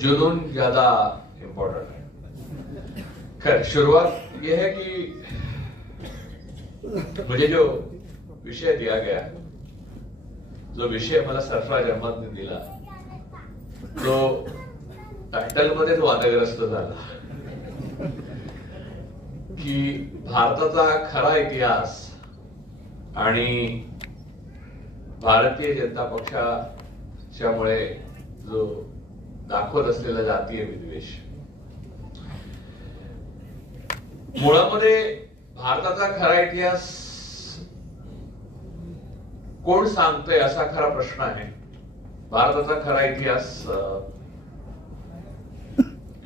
जुनून ज्यादा इम्पोर्टेंट है। खैर, शुरुआत यह है कि मुझे जो विषय दिया गया, जो विषय मला सरफराज अहमदने दिला, तो टायटल मध्ये तो वादग्रस्त झाला की भारताचा खरा इतिहास आणि भारतीय जनता पक्षाच्यामुळे जो दाखवत असलेला जातीय विद्वेष, मुळामध्ये भारताचा खरा इतिहास कोण सांगतोय असा खरा प्रश्न आहे। भारताचा खरा इतिहास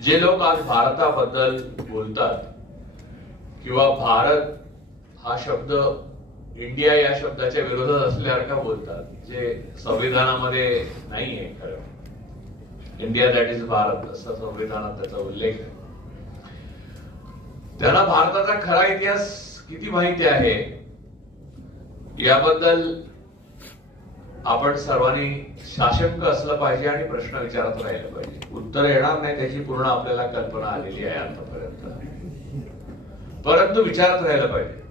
जे लोक आज भारताबद्दल बोलतात किंवा भारत हा शब्द इंडिया या शब्दाच्या विरोधात असल्यासारखा बोलतात, जे संविधानामध्ये नाहीये खरं। इंडिया दॅट इज भारत असं संविधानात त्याचा उल्लेख आहे। त्यांना भारताचा खरा इतिहास किती माहिती आहे याबद्दल आपण सर्वांनी साशंक असलं पाहिजे आणि प्रश्न विचारत राहिलं पाहिजे। उत्तर येणार नाही त्याची पूर्ण आपल्याला कल्पना आलेली आहे आतापर्यंत, परंतु विचारत राहिलं पाहिजे।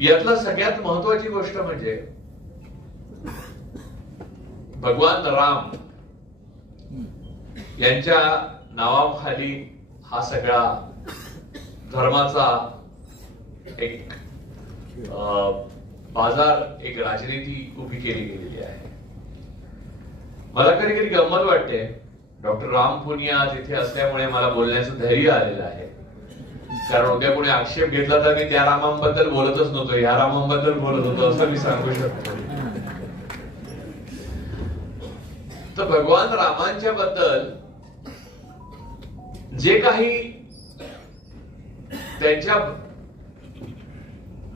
यातला सगळ्यात महत्वाची गोष्ट म्हणजे भगवान राम यांच्या नावाखाली हा सगळा धर्माचा एक बाजार, एक राजनीती उभी केली गेलेली आहे। मला कधी कधी गंमत वाटते, डॉक्टर राम पुनिया आज इथे असल्यामुळे मला बोलण्याचं धैर्य आलेलं आहे, कारण उद्या कोणी आक्षेप घेतला तर मी त्या रामांबद्दल बोलतच नव्हतो, ह्या रामांबद्दल बोलत होतो असं मी सांगू शकतो। तर भगवान रामांच्या बद्दल जे काही त्यांच्या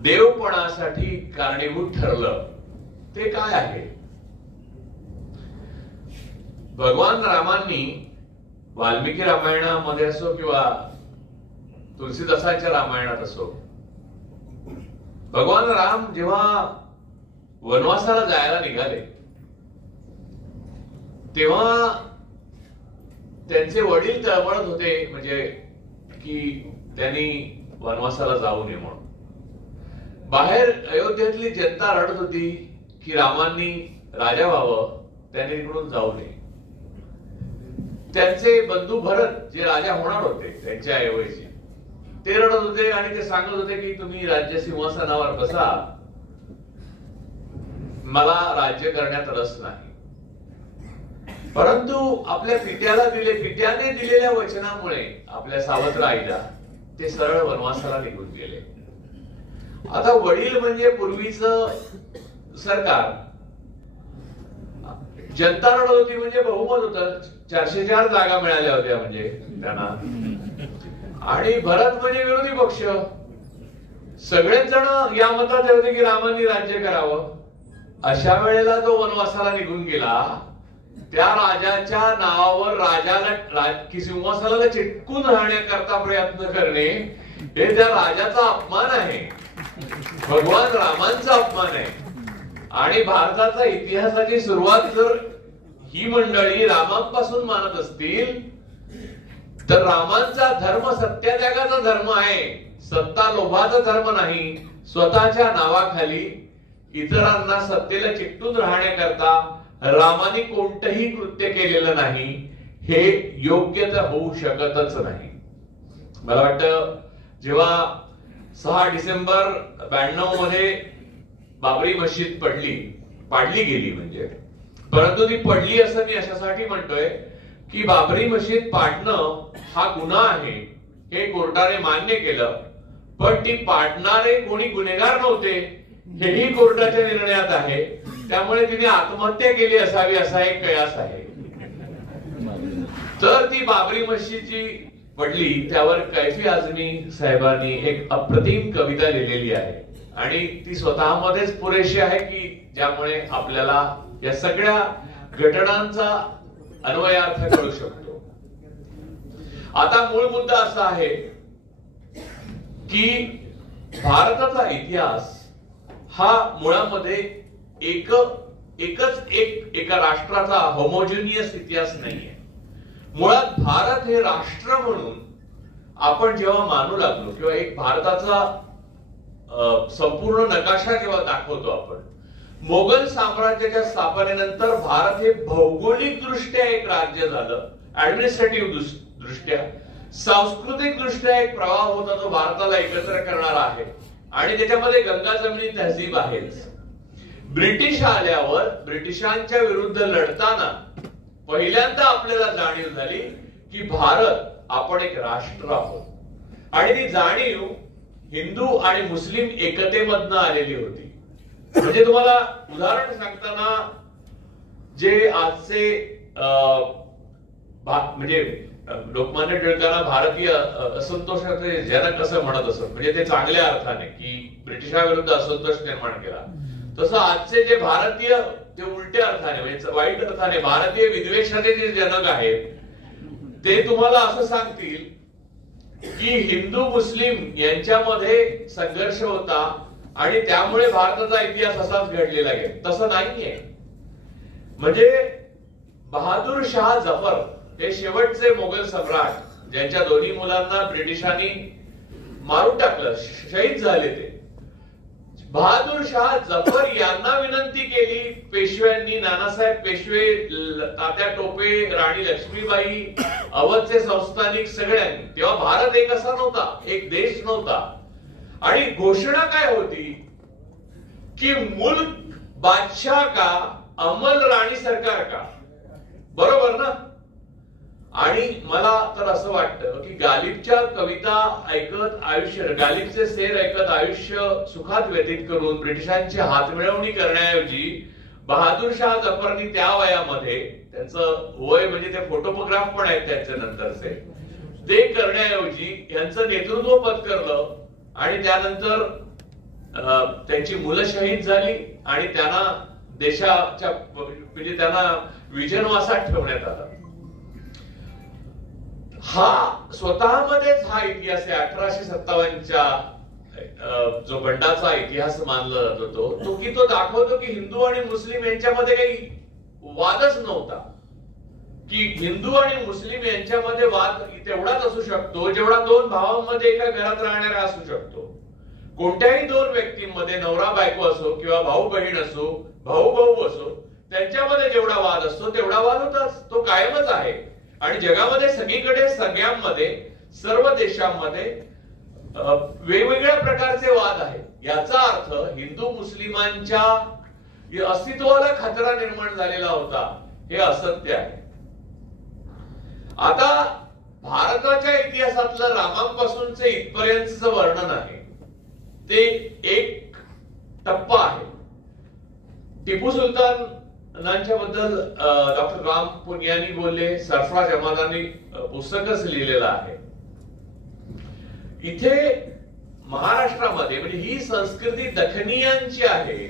देवपणासाठी कारणीभूत ठरलं ते काय आहे? भगवान रामांनी वाल्मिकी रामायणामध्ये असो किंवा तुलसीदासांच्या रामायणात असो, भगवान राम जेव्हा वनवासाला जायला निघाले तेव्हा त्यांचे वडील तळमळत होते, म्हणजे की त्यांनी वनवासाला जाऊ नये म्हणून। बाहेर अयोध्येतली जनता रडत होती की रामांनी राजा व्हावं, त्यांनी इकडून जाऊ नये। त्यांचे बंधू भरत जे राजा होणार होते त्यांच्या ऐवजी ते रडत होते आणि ते सांगत होते की तुम्ही राज्य सिंहासनावर बसा, मला राज्य करण्यात रस नाही। परंतु आपल्या पित्याने दिलेल्या वचनामुळे आपल्या सावत्र आईला ते सरळ वनवासाला निघून गेले। आता वडील म्हणजे पूर्वीचं सरकार, जनता रडत होती म्हणजे बहुमत होतं, 404 जागा मिळाल्या होत्या म्हणजे त्यांना, आणि भरत म्हणजे विरोधी पक्ष, सगळेच जण या मतात होते की रामांनी राज्य करावं। अशा वेळेला जो वनवासाला निघून गेला त्या राजाच्या नावावर राजाला सिंहासनाला चिटकून राहण्याकरता प्रयत्न करणे हे त्या राजाचा अपमान आहे, भगवान रामांचा अपमान आहे। आणि भारताचा इतिहासाची सुरुवात जर ही मंडळी रामांपासून मानत असतील तर रामांचा धर्म सत्यात्यागाचा धर्म आहे, सत्ता लोभाचा धर्म नाही। स्वतःच्या नावाखाली इतरांना सत्तेला चिकटून राहण्याकरता रामाने कोणतंही कृत्य केलेलं नाही, हे योग्य तर होऊ शकतच नाही। मला वाटतं जेव्हा 6 डिसेंबर 92 मध्ये बाबरी मस्जिद पाडली गेली म्हणजे, परंतु ती पडली असं मी अशासाठी म्हणतोय की बाबरी मस्जिद पाडणं हा गुन्हा आहे हे कोर्टाने मान्य केलं, पण ती पाडणारे कोणी गुन्हेगार नव्हते हेही कोर्टाच्या निर्णयात आहे। त्यामुळे तिने आत्महत्या केली असावी असा एक कयास आहे। तर ती बाबरी मस्जिद जी पडली त्यावर कैफी आझमी साहेबांनी एक अप्रतिम कविता लिहिलेली आहे आणि ती स्वतःमध्येच पुरेशी आहे की ज्यामुळे आपल्याला या सगळ्या घटनांचा अन्वयार्थ कळू शकतो। आता मूळ मुद्दा असा आहे की भारताचा इतिहास हा मुळामध्ये एक एका राष्ट्राचा होमोजिनियस इतिहास नाहीये. मुळात भारत हे राष्ट्र म्हणून आपण जेव्हा मानू लागलो किंवा एक भारताचा संपूर्ण नकाशा जेव्हा दाखवतो आपण, मोगल साम्राज्याच्या स्थापनेनंतर भारत हे भौगोलिक दृष्ट्या एक राज्य झालं, ऍडमिनिस्ट्रेटिव्ह दृष्ट्या, सांस्कृतिक दृष्ट्या एक प्रवाह होता जो भारताला एकत्र करणारा आहे आणि त्याच्यामध्ये गंगा जमिनी तहजीब आहेच. ब्रिटिश आल्यावर ब्रिटिशांच्या विरुद्ध लढताना पहिल्यांदा आपल्याला जाणीव झाली की भारत आपण एक राष्ट्र आहोत आणि ती जाणीव हिंदू आणि मुस्लिम एकतेमधनं आलेली होती. म्हणजे तुम्हाला उदाहरण सांगताना जे आजचे म्हणजे लोकमान्य टिळकांना भारतीय असंतोषाचे जनक असं म्हणत असत, म्हणजे ते चांगल्या अर्थाने की ब्रिटिशांविरुद्ध असंतोष निर्माण केला, तसं आजचे जे भारतीय ते उलट्या अर्थाने म्हणजे वाईट अर्थाने भारतीय विद्वेषाचे जे जनक आहेत ते तुम्हाला असं सांगतील की हिंदू मुस्लिम यांच्यामध्ये संघर्ष होता आणि त्यामुळे भारताचा इतिहास असाच घडलेला आहे. तसं नाहीये. म्हणजे बहादूर शाह जफर हे शेवटचे मोगल सम्राट ज्यांच्या दोन्ही मुलांना ब्रिटिशांनी मारून टाकलं, शहीद झाले, ते बहादूर शाह जफर यांना विनंती केली पेशव्यांनी, नानासाहेब पेशवे, तात्या टोपे, राणी लक्ष्मीबाई, अवधचे संस्थानिक सगळ्यांनी. तेव्हा भारत एक असा नव्हता, एक देश नव्हता आणि घोषणा काय होती की मुल्क बादशाह का, अमल राणी सरकार का. बरोबर ना. आणि मला तर असं वाटतं की गालिबच्या कविता ऐकत आयुष्य, गालिबचे शेर ऐकत आयुष्य सुखात व्यतीत करून ब्रिटिशांची हातमिळवणी करण्याऐवजी बहादूर शाह जफरनी त्या वयामध्ये, त्यांचं वय म्हणजे ते फोटोग्राफ पण आहेत त्यांच्या नंतरचे, ते करण्याऐवजी यांचं नेतृत्व पत्करलं आणि त्यानंतर त्यांची मुलं शहीद झाली आणि त्यांना देशाच्या म्हणजे त्यांना विजनवासात ठेवण्यात आलं. हा स्वतःमध्येच हा इतिहास आहे. 1857च्या जो बंडाचा इतिहास मानला जातो तो की तो दाखवतो की हिंदू आणि मुस्लिम यांच्यामध्ये काही वादच नव्हता, की हिंदू आणि मुस्लिम यांच्यामध्ये वाद तेवढाच असू शकतो जेवढा दोन भावांमध्ये एका घरात राहणारा असू शकतो. कोणत्याही दोन व्यक्तींमध्ये, नवरा बायको असो किंवा भाऊ बहीण असो, भाऊ भाऊ असो, त्यांच्यामध्ये जेवढा वाद असतो तेवढा वाद होताच, तो कायमच आहे. आणि जगामध्ये सगळीकडे, सगळ्यांमध्ये, सर्व देशांमध्ये वेगवेगळ्या प्रकारचे वाद आहेत. याचा अर्थ हिंदू मुस्लिमांच्या अस्तित्वाला खतरा निर्माण झालेला होता हे असत्य आहे. आता भारताच्या इतिहासातलं रामापासूनचे इथपर्यंतचं वर्णन आहे ते एक टप्पा आहे. टिपू सुलतान बद्दल डॉक्टर राम पुनियानी बोलले, सरफराज अहमदांनी पुस्तकच लिहिलेलं आहे. इथे महाराष्ट्रामध्ये म्हणजे ही संस्कृती दखनीयांची आहे.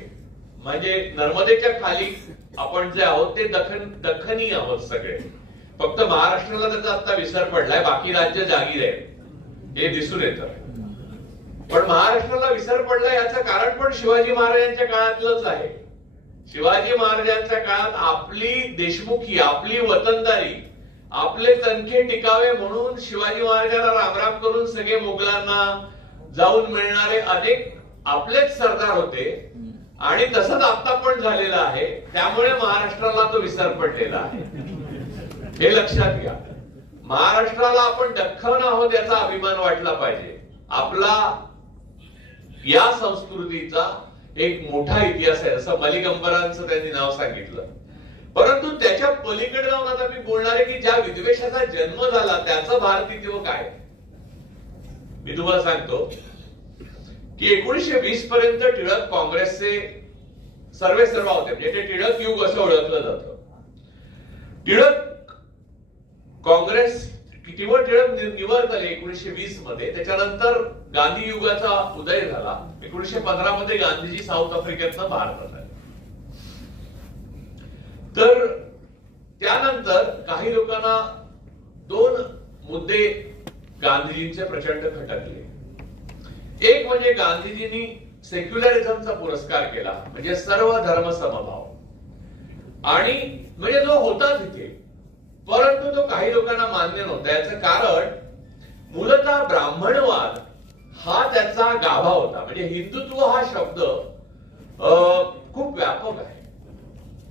म्हणजे नर्मदेच्या खाली आपण जे आहोत ते दखनी आहोत सगळे. फक्त महाराष्ट्राला त्याचा आता विसर पडलाय, बाकी राज्य जागीर आहे हे दिसून येतं. पण महाराष्ट्राला विसर पडलाय याचं कारण पण शिवाजी महाराजांच्या काळातलंच आहे. शिवाजी महाराजांच्या काळात आपली देशमुखी, आपली वतनदारी, आपले तनखे टिकावे म्हणून शिवाजी महाराजांना रामराम करून सगळे मुघलांना जाऊन मिळणारे अनेक आपलेच सरदार होते आणि तसंच आता पण झालेलं आहे. त्यामुळे महाराष्ट्राला तो विसर पडलेला आहे हे लक्षात घ्या. महाराष्ट्राला आपण दख्खन आहोत याचा अभिमान वाटला पाहिजे. आपला या संस्कृतीचा एक मोठा इतिहास आहे, असं मलिक अंबरांचं त्यांनी नाव सांगितलं. परंतु त्याच्या पलीकडे जाऊन आता मी बोलणार आहे की ज्या विद्वेषाचा जन्म झाला त्याचं भारतीय काय. मी तुम्हाला सांगतो की 1920 पर्यंत टिळक काँग्रेसचे सर्वेसर्वा होते. म्हणजे ते टिळक युग असं ओळखलं जातं. टिळक काँग्रेस कितीवर टिळक निवड झाले 1920 मध्ये. त्याच्यानंतर गांधी युगाचा उदय झाला. 1915 मध्ये गांधीजी साऊथ आफ्रिकेतनं भारतात आले. तर त्यानंतर काही लोकांना दोन मुद्दे गांधीजींचे प्रचंड खटकले. एक म्हणजे गांधीजींनी सेक्युलरिझमचा पुरस्कार केला, म्हणजे सर्व धर्म समभाव. आणि म्हणजे जो होता तिथे, परंतु तो काही लोकांना मान्य नव्हता. याचं कारण मूलतः ब्राह्मणवाद हा त्याचा गाभा होता. म्हणजे हिंदुत्व हा शब्द खूप व्यापक आहे.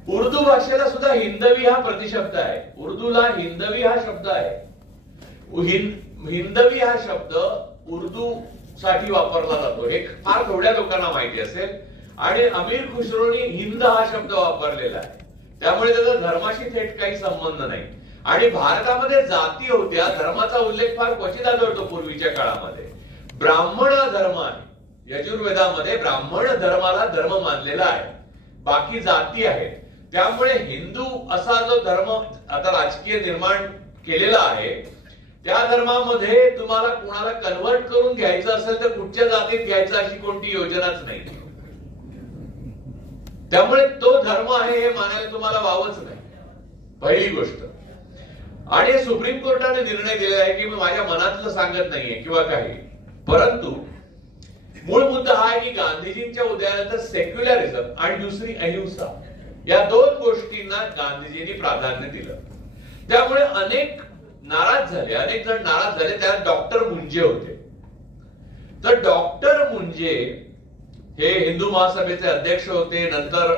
उर्दू भाषेला सुद्धा हिंदवी हा प्रतिशब्द आहे. उर्दूला हिंदवी हा शब्द आहे. हिंदवी हा शब्द उर्दू साठी वापरला जातो, हे फार थोड्या लोकांना माहिती असेल. आणि अमीर खुसरोनी हिंद हा शब्द वापरलेला आहे. त्यामुळे त्याचा धर्माशी थेट काही संबंध नाही. आणि भारतामध्ये जाती होत्या, धर्माचा उल्लेख फार क्वचित आढळतो पूर्वीच्या काळामध्ये. ब्राह्मण धर्म आहे. यजुर्वेदामध्ये ब्राह्मण धर्माला धर्म मानलेला आहे, बाकी जाती आहेत. त्यामुळे हिंदू असा जो धर्म आता राजकीय निर्माण केलेला आहे, त्या धर्मामध्ये तुम्हाला कोणाला कन्व्हर्ट करून घ्यायचं असेल तर कुठच्या जातीत घ्यायचं अशी कोणती योजनाच नाही. त्यामुळे तो धर्म आहे हे मानायला तुम्हाला वावच नाही, पहिली गोष्ट. आणि सुप्रीम कोर्टाने निर्णय दिलेला आहे की मी माझ्या मनातलं सांगत नाहीये किंवा काही, परंतु मूळ मुद्दा हा आहे की गांधीजींच्या उदयानंतर सेक्युलरिझम आणि दुसरी अहिंसा या दोन गोष्टींना गांधीजींनी प्राधान्य दिलं. त्यामुळे अनेक नाराज झाले, अनेक जण नाराज झाले. त्यात डॉक्टर मुंजे होते. तर डॉक्टर मुंजे हे हिंदू महासभेचे अध्यक्ष होते. नंतर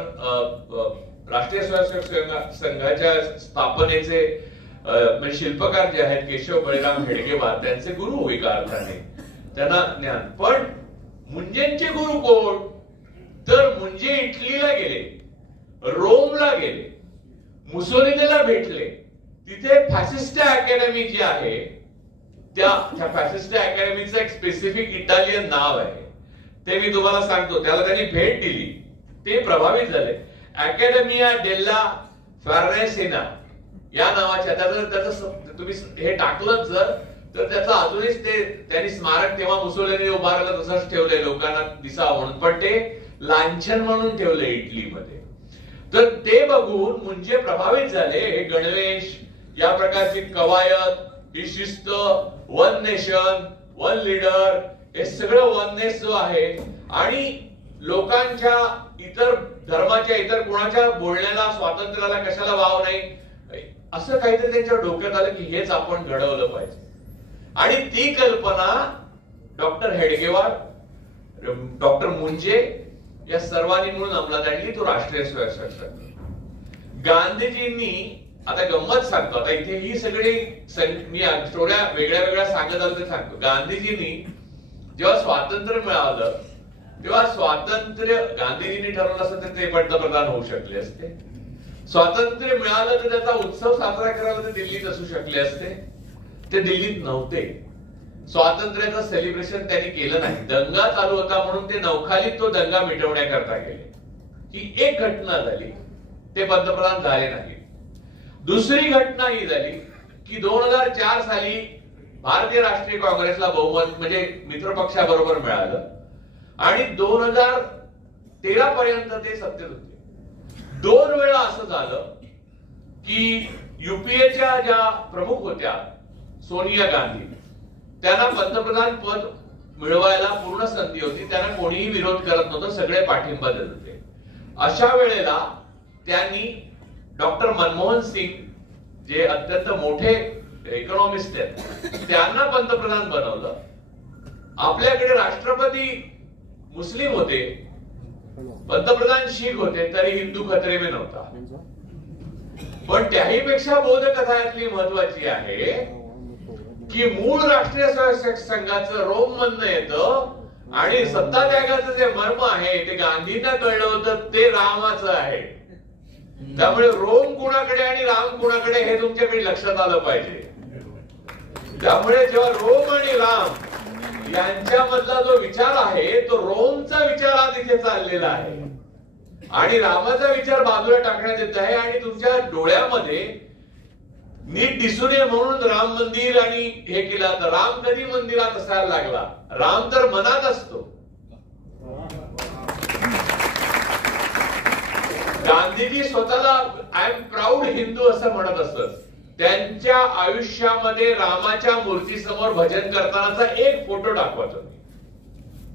राष्ट्रीय स्वयंसेवक संघाच्या स्थापनेचे म्हणजे शिल्पकार जे आहेत केशव बळीराम हेडगेवार त्यांचे गुरु एका अर्थाने, त्यांना ज्ञान. पण मुंजेंचे गुरु कोण? तर मुंजे इटलीला गेले, रोमला गेले, मुसोलिनीला भेटले. तिथे फॅसिस्टा अकॅडमी जी आहे त्या फॅसिस्टा अकॅडमीचं एक स्पेसिफिक इटालियन नाव आहे, ते मी तुम्हाला सांगतो. त्याला त्यांनी भेट दिली, ते प्रभावित झाले. अकॅडमिया डेल्ला फॅर्नेसेना या नावाच्या, त्याचं तुम्ही हे टाकलं जर तर त्याचं अजूनच ते त्यांनी स्मारक तेव्हा मुसोलिनी उभारलं तसंच ठेवलंय लोकांना दिसावं म्हणून, पण ते लांछन म्हणून ठेवलंय इटलीमध्ये. तर ते बघून मुंजे प्रभावित झाले. हे गणवेश, या प्रकारची कवायत, ही शिस्त, वन नेशन वन लीडर, हे सगळं वननेस जो आहे आणि लोकांच्या इतर धर्माच्या इतर कोणाच्या बोलण्याला स्वातंत्र्याला कशाला वाव नाही, असं काहीतरी त्यांच्या डोक्यात आलं की हेच आपण घडवलं पाहिजे. आणि ती कल्पना डॉक्टर हेडगेवार, डॉक्टर मुंजे या सर्वांनी म्हणून अंमलात आणली, तो राष्ट्रीय स्वयंसेवक संघ. गांधीजींनी, आता गंमत सांगतो, आता इथे ही सगळी मी स्टोऱ्या वेगळ्या वेगळ्या सांगत आलो ते सांगतो. गांधीजींनी जेव्हा स्वातंत्र्य मिळालं तेव्हा गांधीजींनी ठरवलं असतं तर ते पंतप्रधान होऊ शकले असते. स्वातंत्र्य मिळालं तर त्याचा उत्सव साजरा करायला ते दिल्लीत असू शकले असते. ते दिल्लीत नव्हते. स्वातंत्र्याचं सेलिब्रेशन त्यांनी केलं नाही. दंगा चालू होता म्हणून ते नौखालीत तो दंगा मिटवण्याकरता गेले. ही एक घटना झाली, ते पंतप्रधान झाले नाही. दुसरी घटना ही झाली की 2004 साली भारतीय राष्ट्रीय काँग्रेसला बहुमत म्हणजे मित्र पक्षाबरोबर मिळालं आणि 2013 पर्यंत ते सत्तेत होते. 2 वेळा असं झालं की युपीएच्या ज्या प्रमुख होत्या सोनिया गांधी, त्यांना पंतप्रधान पद मिळवायला पूर्ण संधी होती, त्यांना कोणीही विरोध करत नव्हतं, सगळे पाठिंबा देत होते. अशा वेळेला त्यांनी डॉक्टर मनमोहन सिंग, जे अत्यंत मोठे इकॉनॉमिस्ट आहेत, त्यांना पंतप्रधान बनवलं. आपल्याकडे राष्ट्रपती मुस्लिम होते, पंतप्रधान शीख होते, तरी हिंदू खतरे में नव्हता. पण त्याही पेक्षा बोधकथा यातली महत्वाची आहे की मूळ राष्ट्रीय स्वयंसेवक संघाचं रोम मधनं येतं आणि सत्तात्यागाचं जे मर्म आहे ते गांधींना कळलं होतं, ते रामाचं आहे. त्यामुळे रोम कुणाकडे आणि राम कुणाकडे हे तुमच्याकडे लक्षात आलं पाहिजे. त्यामुळे जेव्हा रोम आणि राम यांच्यामधला जो विचार आहे तो रोमचा विचार आज इथे चाललेला आहे आणि रामाचा विचार बाजूला टाकण्यात येत आहे. आणि तुमच्या डोळ्यामध्ये नीट दिसू नये म्हणून राम मंदिर आणि हे केलं. तर राम कधी मंदिरात असायला लागला? राम तर मनात असतो. गांधीजी स्वतःला आय एम प्राऊड हिंदू असं म्हणत असत. त्यांच्या आयुष्यामध्ये रामाच्या मूर्तीसमोर भजन करतानाचा एक फोटो दाखवा तुम्ही.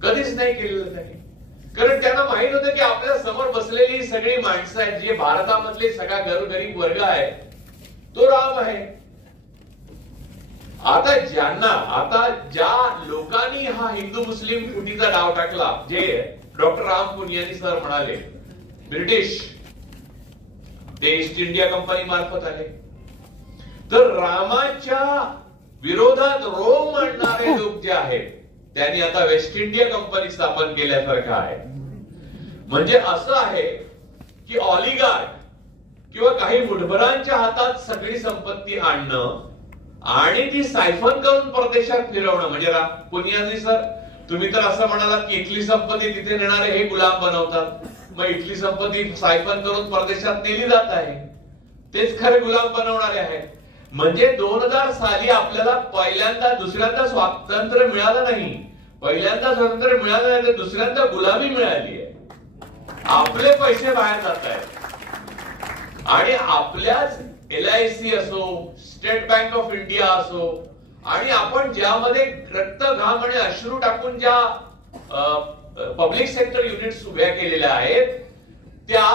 कधीच नाही केलेलं त्यांनी, कारण त्यांना माहिती माहित होतं की आपल्या समोर बसलेली सगळी माणसं आहेत, जे भारतामधले सगळा गरीब वर्ग आहे, तो राम आहे. आता ज्या लोकांनी हा हिंदू मुस्लिम फुटीचा डाव टाकला, जे डॉक्टर राम पुनियानी सर म्हणाले, ब्रिटिश ते ईस्ट इंडिया कंपनी मार्फत आले, तर रामाच्या विरोधात रोम आणणारे लोक जे आहेत त्यांनी आता वेस्ट इंडिया कंपनी स्थापन केल्यासारखं आहे. म्हणजे असं आहे की ऑलिगार्क किंवा काही मुठभरांच्या हातात सगळी संपत्ती आणणं आणि ती सायफन करून परदेशात फिरवणं. म्हणजे पुनियाजी सर, तुम्ही तर असं म्हणालात की इथली संपत्ती तिथे नेणारे हे गुलाम बनवतात, मग इथली संपत्ती सायफन करून परदेशात नेली जात आहे, तेच खरे गुलाम बनवणारे आहेत. म्हणजे 2000 साली आपल्याला पहिल्यांदा दुसऱ्यांदा स्वातंत्र्य मिळालं नाही, पहिल्यांदा स्वातंत्र्य मिळालं नाही तर दुसऱ्यांदा गुलामी मिळाली आहे. आपले पैसे बाहेर जात आहेत आणि आपल्याच LIC असो, स्टेट बँक ऑफ इंडिया असो, आणि आपण ज्यामध्ये रक्त घाम आणि अश्रू टाकून ज्या पब्लिक सेक्टर युनिट्स उभ्या केलेल्या आहेत, त्या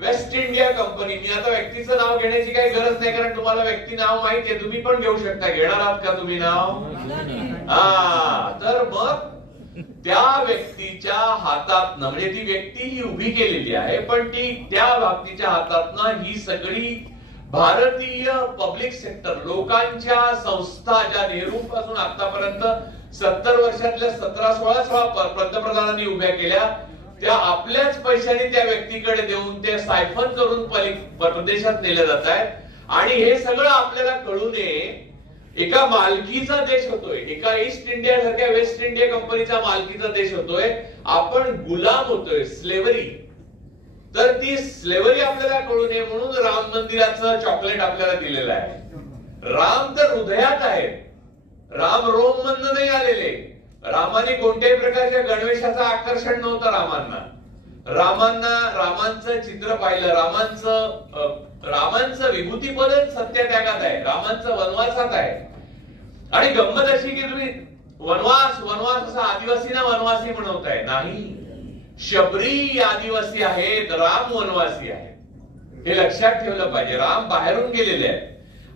वेस्ट इंडिया कंपनी, मी आता व्यक्तीचं नाव घेण्याची काही गरज नाही कारण तुम्हाला व्यक्ती नाव माहिती आहे, तुम्ही पण घेऊ शकता. घेणार आहात का तुम्ही नाव? तर मग त्या व्यक्तीच्या हातात, म्हणजे ती व्यक्ती ही उभी केलेली आहे, पण त्या व्यक्तीच्या हातातनं ही सगळी भारतीय पब्लिक सेक्टर लोकांच्या संस्था, ज्या नेहरू पासून आतापर्यंत 70 वर्षातल्या 17-16 पंतप्रधानांनी उभ्या केल्या, त्या आपल्याच पैशाने त्या व्यक्तीकडे देऊन ते सायफन करून परदेशात नेले जात आहेत. आणि हे सगळं आपल्याला कळू नये. एका मालकीचा देश होतोय, एका ईस्ट इंडिया सारख्या वेस्ट इंडिया कंपनीचा मालकीचा देश होतोय, आपण गुलाम होतोय, स्लेव्हरी. तर ती स्लेव्हरी आपल्याला कळू नये म्हणून राम मंदिराचं चॉकलेट आपल्याला दिलेलं आहे. राम तर हृदयात आहे, राम रोम मधनं नाही आलेले. रामाने कोणत्याही प्रकारच्या गणवेशाचं आकर्षण नव्हतं रामांचं चित्र पाहिलं, रामांचं विभूतीपदच सत्यात्यागात आहे, रामांचं वनवासात आहे. आणि गंमत अशी की तुम्ही वनवास असा आदिवासींना वनवासी म्हणवताय, नाही, शबरी आदिवासी आहेत, राम वनवासी आहे, हे लक्षात ठेवलं पाहिजे. राम बाहेरून गेलेले आहेत.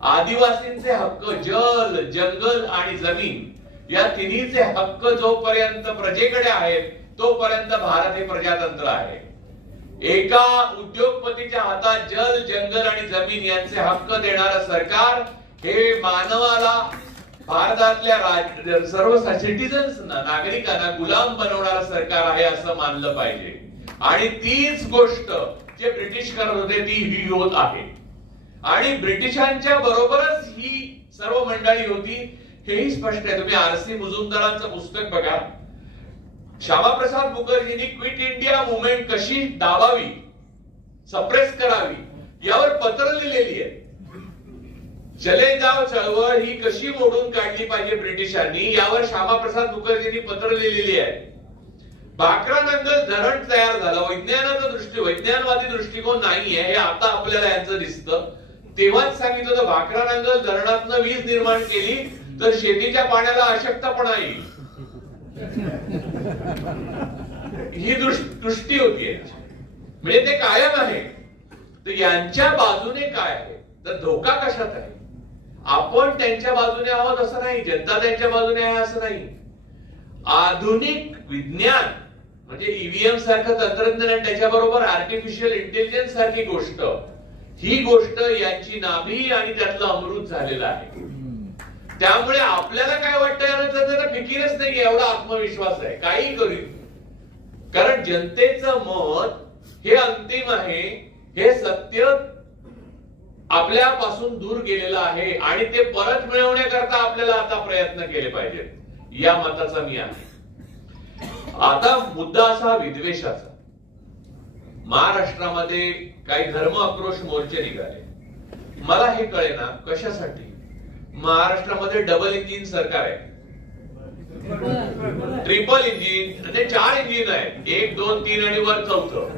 आदिवासींचे हक्क जल, जंगल आणि जमीन या तिन्हीचे हक्क जोपर्यंत प्रजेकडे आहेत तोपर्यंत भारत हे प्रजातंत्र आहे. एका उद्योगपतीच्या हातात जल, जंगल आणि जमीन यांचे हक्क देणारं सरकार हे मानवाला, भारतातल्या सर्व सिटिझन्सना, नागरिकांना गुलाम बनवणारं सरकार आहे असं मानलं पाहिजे. आणि तीच गोष्ट जे ब्रिटिश करत होते ही होत आहे. आणि ब्रिटिशांच्या बरोबरच ही सर्व मंडळी होती, हेही स्पष्ट आहे. तुम्ही RC मुजुमदारांचं पुस्तक बघा. श्यामाप्रसाद मुखर्जींनी क्विट इंडिया मुवमेंट कशी दाबावी, सप्रेस करावी यावर पत्र लिहिलेली आहे. चले जाव चळवळ ही कशी मोडून काढली पाहिजे ब्रिटिशांनी यावर श्यामाप्रसाद मुखर्जींनी पत्र लिहिलेली आहे. भाकरा नंगल धरण तयार झालं. वैज्ञानवादी दृष्टिकोन नाहीये हे आता आपल्याला यांचं दिसतं. तेव्हाच सांगितलं होतं भाकरा नंगल धरणातनं वीज निर्माण केली तर शेतीच्या पाण्याला अशक्तपणा येईल, ही दृष्टी होती. म्हणजे ते कायम आहे. तर यांच्या बाजूने काय आहे, तर धोका कशात आहे? आपण त्यांच्या बाजूने आहोत असं नाही, जनता त्यांच्या बाजूने आहे असं नाही. आधुनिक विज्ञान म्हणजे EVM सारखं तंत्रज्ञान आणि त्याच्याबरोबर आर्टिफिशियल इंटेलिजन्स सारखी गोष्ट, ही गोष्ट यांची नाभी आणि त्यातलं अमृत झालेलं आहे. त्यामुळे आपल्याला काय वाटतं, त्याला फिकीरच नाही, एवढा आत्मविश्वास आहे, काही करू. कारण जनतेचं मत हे अंतिम आहे, हे सत्य आपल्यापासून दूर गेलेलं आहे आणि ते परत मिळवण्याकरता आपल्याला आता प्रयत्न केले पाहिजेत, या मताचा मी आहे. आता मुद्दा असा विद्वेषाचा. महाराष्ट्रामध्ये काही धर्म आक्रोश मोर्चे निघाले. मला हे कळेना कशासाठी. महाराष्ट्रामध्ये डबल इंजिन सरकार आहे, ट्रिपल इंजिन म्हणजे 4 इंजिन आहेत, 1, 2, 3 आणि वर 4थं.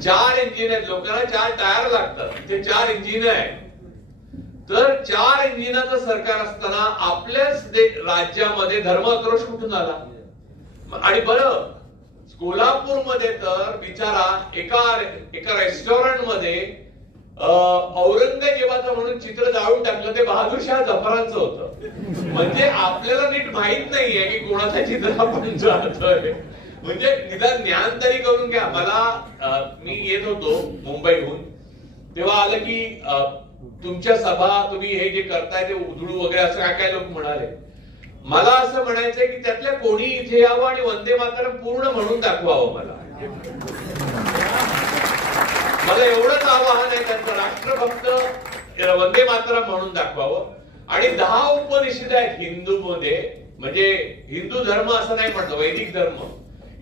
4 इंजिन आहेत. लोकांना 4 टायर लागतात, ते 4 इंजिन आहेत. तर 4 इंजिनाचं सरकार असताना आपल्याच राज्यामध्ये धर्म आक्रोश कुठून आला? आणि बरं, कोल्हापूरमध्ये तर बिचारा एका रेस्टॉरंट मध्ये औरंगजेबाचं म्हणून चित्र जाळून टाकलं, ते बहादूरशाह जफरांचं होतं. म्हणजे आपल्याला नीट माहित नाहीये की कोणाचं चित्र आपण जाळतोय. म्हणजे निदान ज्ञान तरी करून घ्या. मला मी येत होतो मुंबईहून, तेव्हा आलं की तुमच्या सभा तुम्ही हे जे करताय ते उधळू वगैरे असं काय काय लोक म्हणाले. मला असं म्हणायचंय की त्यातल्या कोणी इथे यावं आणि वंदे मातरम पूर्ण म्हणून दाखवावं. मला एवढंच आवाहन आहे त्यांचं, राष्ट्रभक्त वंदे मातरम म्हणून दाखवावं. आणि 10 उपनिषद आहेत हिंदू मध्ये, म्हणजे हिंदू धर्म असं नाही म्हणतो, वैदिक धर्म.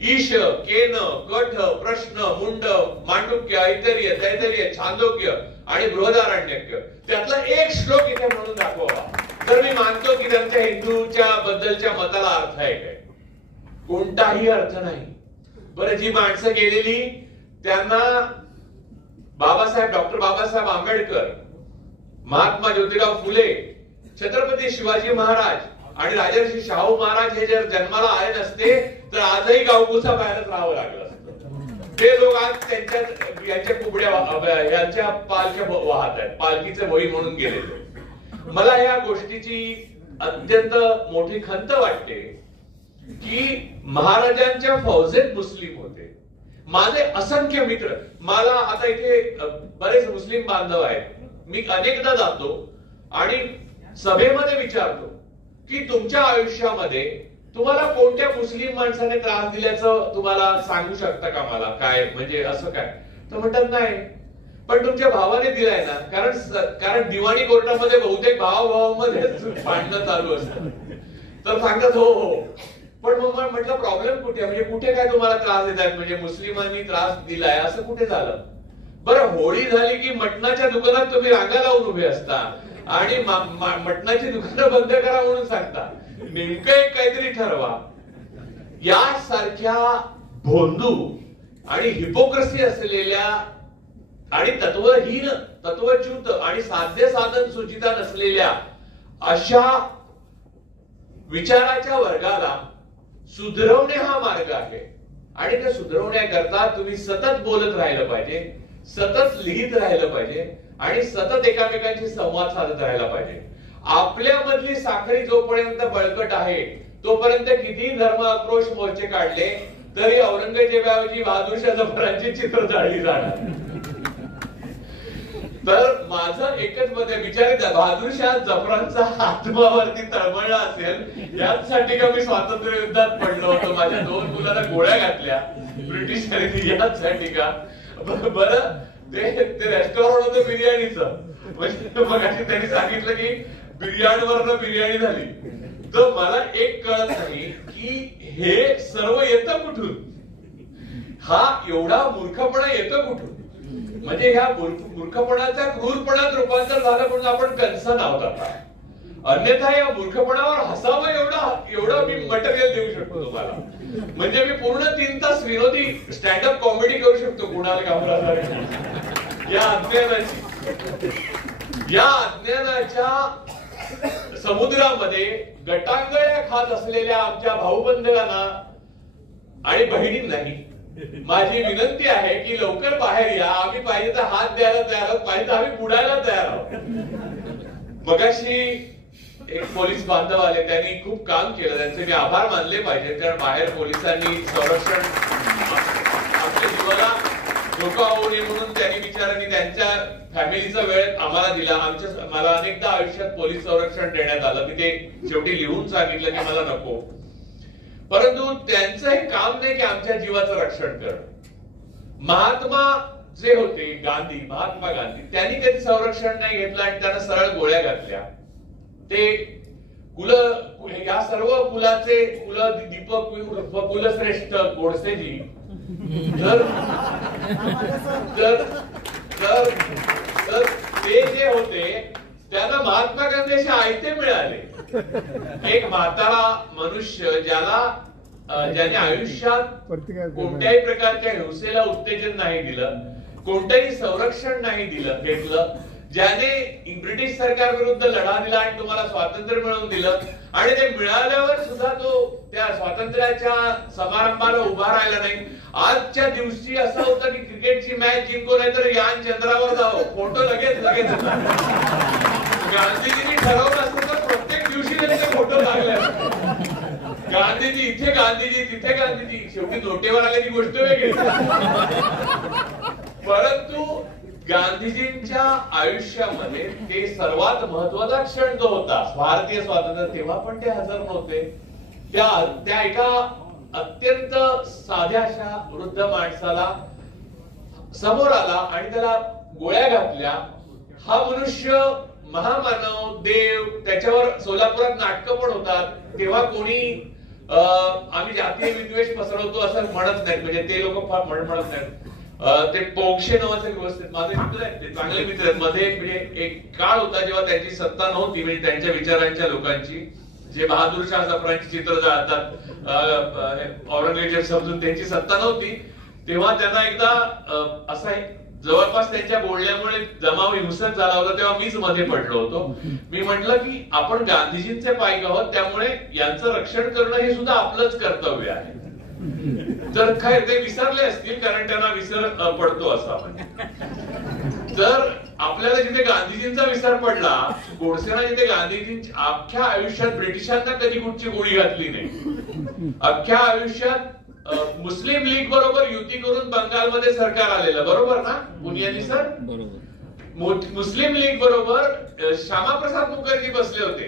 ईश, केन, कठ, प्रश्न, मुंड, मांडुक्य, ऐतर्य, तैतर्य, छांदोग्य आणि बृहदारण्यक्य, त्यातला एक श्लोक इथे म्हणून दाखवावा. तर मी मानतो की त्यांच्या हिंदूच्या बद्दलच्या मताला अर्थ आहे काय? कोणताही अर्थ नाही. बरं, जी माणसं गेलेली त्यांना डॉक्टर बाबासाहेब आंबेडकर, महात्मा ज्योतिराव फुले, छत्रपती शिवाजी महाराज आणि राजर्षी शाहू महाराज हे जर जन्माला आले नसते तर आजही गावकुसा बाहेरच राहावं लागलं असतं. ते लोक आज यांच्या कुबड्या यांच्या पालख्या वाहत आहेत, पालखीचे वही म्हणून गेलेले. मला या गोष्टीची अत्यंत मोठी खंत वाटते की महाराजांच्या फौजेत मुस्लिम होते. माझे असंख्य मित्र, मला आता इथे बरेच मुस्लिम बांधव आहेत, मी अनेकदा जातो आणि सभेमध्ये विचारतो की तुमच्या आयुष्यामध्ये तुम्हाला कोणत्या मुस्लिम माणसाने त्रास दिल्याचं तुम्हाला सांगू शकता का मला, काय म्हणजे असं काय? तर म्हणतात नाही, पण तुमच्या भावाने दिलाय ना. कारण दिवाणी कोर्टामध्ये बहुतेक भावाभावामध्ये भांडणं चालू असतं. तर सांगतात हो हो. पण मग म्हटलं प्रॉब्लेम कुठे, म्हणजे कुठे काय तुम्हाला त्रास देत आहेत, म्हणजे मुस्लिमांनी त्रास दिलाय असं कुठे झालं? बरं, होळी झाली की मटणाच्या दुकानात तुम्ही रांगा लावून उभे असता आणि मटणाची दुकानं बंद करा म्हणून सांगता. नेमकं एक काहीतरी ठरवा. यासारख्या भोंदू आणि हिपोक्रसी असलेल्या आणि तत्वहीन, तत्वच्युत आणि साध्य साधन सुचिता नसलेल्या अशा विचाराच्या वर्गाला सुधरवणे हा मार्ग आहे. आणि ते सुधरवण्याकरता तुम्ही सतत बोलत राहिलं पाहिजे, सतत लिहित राहिलं पाहिजे आणि सतत एकामेकांशी संवाद साधत राहिला पाहिजे. आपल्यामधली साखळी जोपर्यंत बळकट आहे तोपर्यंत किती धर्म आक्रोश मोर्चे काढले तरी औरंगजेबाऐवजी बहादूरशाह जफरांची चित्र जाळली जाणार. तर माझं एकच मत आहे, बिचारे बहादूरशाह जफरांचा आत्मावरती तळमळला असेल यासाठी का मी स्वातंत्र्य युद्धात पडलो होतो, माझ्या 2 मुलांना गोळ्या घातल्या ब्रिटिशांनी यासाठी का? बरं, ते रेस्टॉरंट होतं बिर्याणीचं, म्हणजे मग त्यांनी सांगितलं की बिर्याणीवरनं बिर्याणी झाली. तर मला एक कळत नाही की हे सर्व येतं कुठून, हा एवढा मूर्खपणा येतं कुठून? म्हणजे ह्या मूर्खपणाचा क्रूरपणात रूपांतर झालं म्हणून आपण कन्सर्न आहोत आता. अन्यथा या मूर्खपणावर हसावं एवढं मी मटेरियल देऊ शकतो तुम्हाला. म्हणजे मी पूर्ण 3 तास विनोदी स्टँडअप कॉमेडी करू शकतो कुणाल कामराज. या अज्ञानाच्या समुद्रामध्ये गटांगळ्या खात असलेल्या आमच्या भाऊबंधकांना आणि बहिणींनाही माझी विनंती आहे की लवकर बाहेर या. आम्ही पाहिजे तर हात द्यायला तयार आहोत, पाहिजे तर आम्ही बुडायला तयार आहोत. मगाशी एक पोलीस बांधव आले, त्यांनी खूप काम केलं, त्यांचे मी आभार मानले पाहिजे. कारण बाहेर पोलिसांनी संरक्षण, आपल्या जीवाला धोका होऊ नये म्हणून त्यांनी बिचारांनी त्यांच्या फॅमिलीचा वेळ आम्हाला दिला. मला अनेकदा आयुष्यात पोलीस संरक्षण देण्यात आलं, मी ते शेवटी लिहून सांगितलं की मला नको. परंतु त्यांचं हे काम नाही की आमच्या जीवाचं रक्षण करणं. महात्मा जे होते महात्मा गांधी, त्यांनी कधी संरक्षण नाही घेतलं आणि त्यांना सरळ गोळ्या घातल्या. ते या सर्व कुलाचे दीपक कुलश्रेष्ठ गोडसेजी तर ते जे होते त्यांना महात्मा गांधी असे आयते मिळाले. एक म्हातारा मनुष्य ज्याने आयुष्यात कोणत्याही प्रकारच्या हिंसेला उत्तेजन नाही दिलं, कोणतंही संरक्षण नाही घेतलं, ज्याने ब्रिटिश सरकार विरुद्ध लढा दिला आणि तुम्हाला स्वातंत्र्य मिळवून दिलं, आणि ते मिळाल्यावर सुद्धा तो त्या स्वातंत्र्याच्या समारंभाला उभा राहिला नाही. आजच्या दिवशी असं होतं की क्रिकेटची मॅच जिंको नाही तर यान चंद्रावर जावं, फोटो लगेच गांधीजींनी ठरवलं असतं तर प्रत्येक दिवशी त्यांचे फोटो लागले. गांधीजी इथे, गांधीजी तिथे, गांधीजी. शेवटी नोटेवर आल्याची गोष्ट वेगळी. परंतु गांधीजींच्या आयुष्यामध्ये ते सर्वात महत्वाचा क्षण जो होता भारतीय स्वातंत्र्य, तेव्हा पण ते हजर नव्हते. त्या एका अत्यंत साध्याशा वृद्ध माणसाला समोर आला आणि त्याला गोळ्या घातल्या. हा मनुष्य महामानव, देव. त्याच्यावर सोलापुरात नाटकं पण होतात. तेव्हा कोणी आम्ही जातीय विद्वेष पसरवतो असं म्हणत नाहीत, म्हणजे ते लोक फार म्हणत नाहीत. ते पोंक्षे नावाचे व्यवस्थित माझे मित्र आहेत, ते चांगले मित्र आहेत. मध्ये म्हणजे एक काळ होता जेव्हा त्यांची सत्ता नव्हती, म्हणजे त्यांच्या विचारांच्या लोकांची, जे बहादूर शाह जफरांची चित्र जाळतात, औरंगजेब समजून त्यांची सत्ता नव्हती, तेव्हा त्यांना एकदा असा जवळपास त्यांच्या बोलण्यामुळे जमाव हिंसक झाला होता. तेव्हा मीच मध्ये पडलो होतो. मी म्हटलं की आपण गांधीजींचे पायक आहोत, त्यामुळे यांचं रक्षण करणं हे सुद्धा आपलंच कर्तव्य आहे. तर काय ते विसरले असतील, कारण त्यांना विसर पडतो असा. तर आपल्याला जिथे गांधीजींचा विसर पडला, गोडसेना जिथे गांधीजींच्या अख्ख्या आयुष्यात ब्रिटिशांना कधी कुठची गोळी घातली नाही, अख्ख्या आयुष्यात मुस्लिम लीग बरोबर युती करून बंगालमध्ये सरकार आलेलं, बरोबर ना बुनियादी सर? मुस्लिम लीग बरोबर श्यामाप्रसाद मुखर्जी बसले होते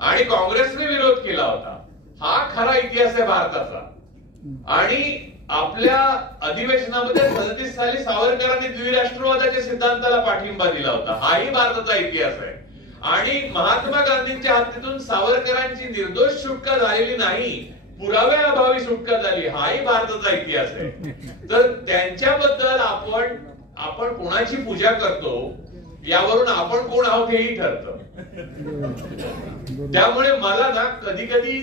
आणि काँग्रेसने विरोध केला होता. हा खरा इतिहास आहे भारताचा. आणि आपल्या अधिवेशनामध्ये 37 साली सावरकरांनी द्विराष्ट्रवादाच्या सिद्धांताला पाठिंबा दिला होता. हाही भारताचा इतिहास आहे. आणि महात्मा गांधींच्या हत्येतून सावरकरांची निर्दोष सुटका झालेली नाही, पुराव्याअभावी सुटका झाली, हाही भारताचा इतिहास आहे. तर त्यांच्याबद्दल आपण कोणाची पूजा करतो यावरून आपण कोण आहोत हेही ठरतं. त्यामुळे मला ना कधी कधी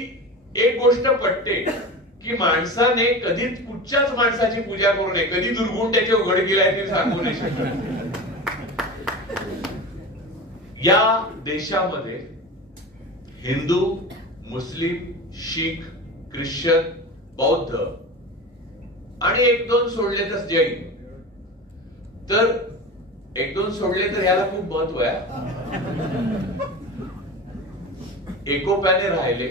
एक गोष्ट पटते की माणसाने कधीच कुठच्याच माणसाची पूजा करू नये. कधी दुर्गुण त्याचे उघडकीला येतील सांगू नाही शकत. या देशामध्ये हिंदू, मुस्लिम, शीख, ख्रिश्चन, बौद्ध आणि एक दोन सोडले तर जैन, तर एक दोन सोडले तर याला खूप महत्व आहे. एकोप्याने राहिले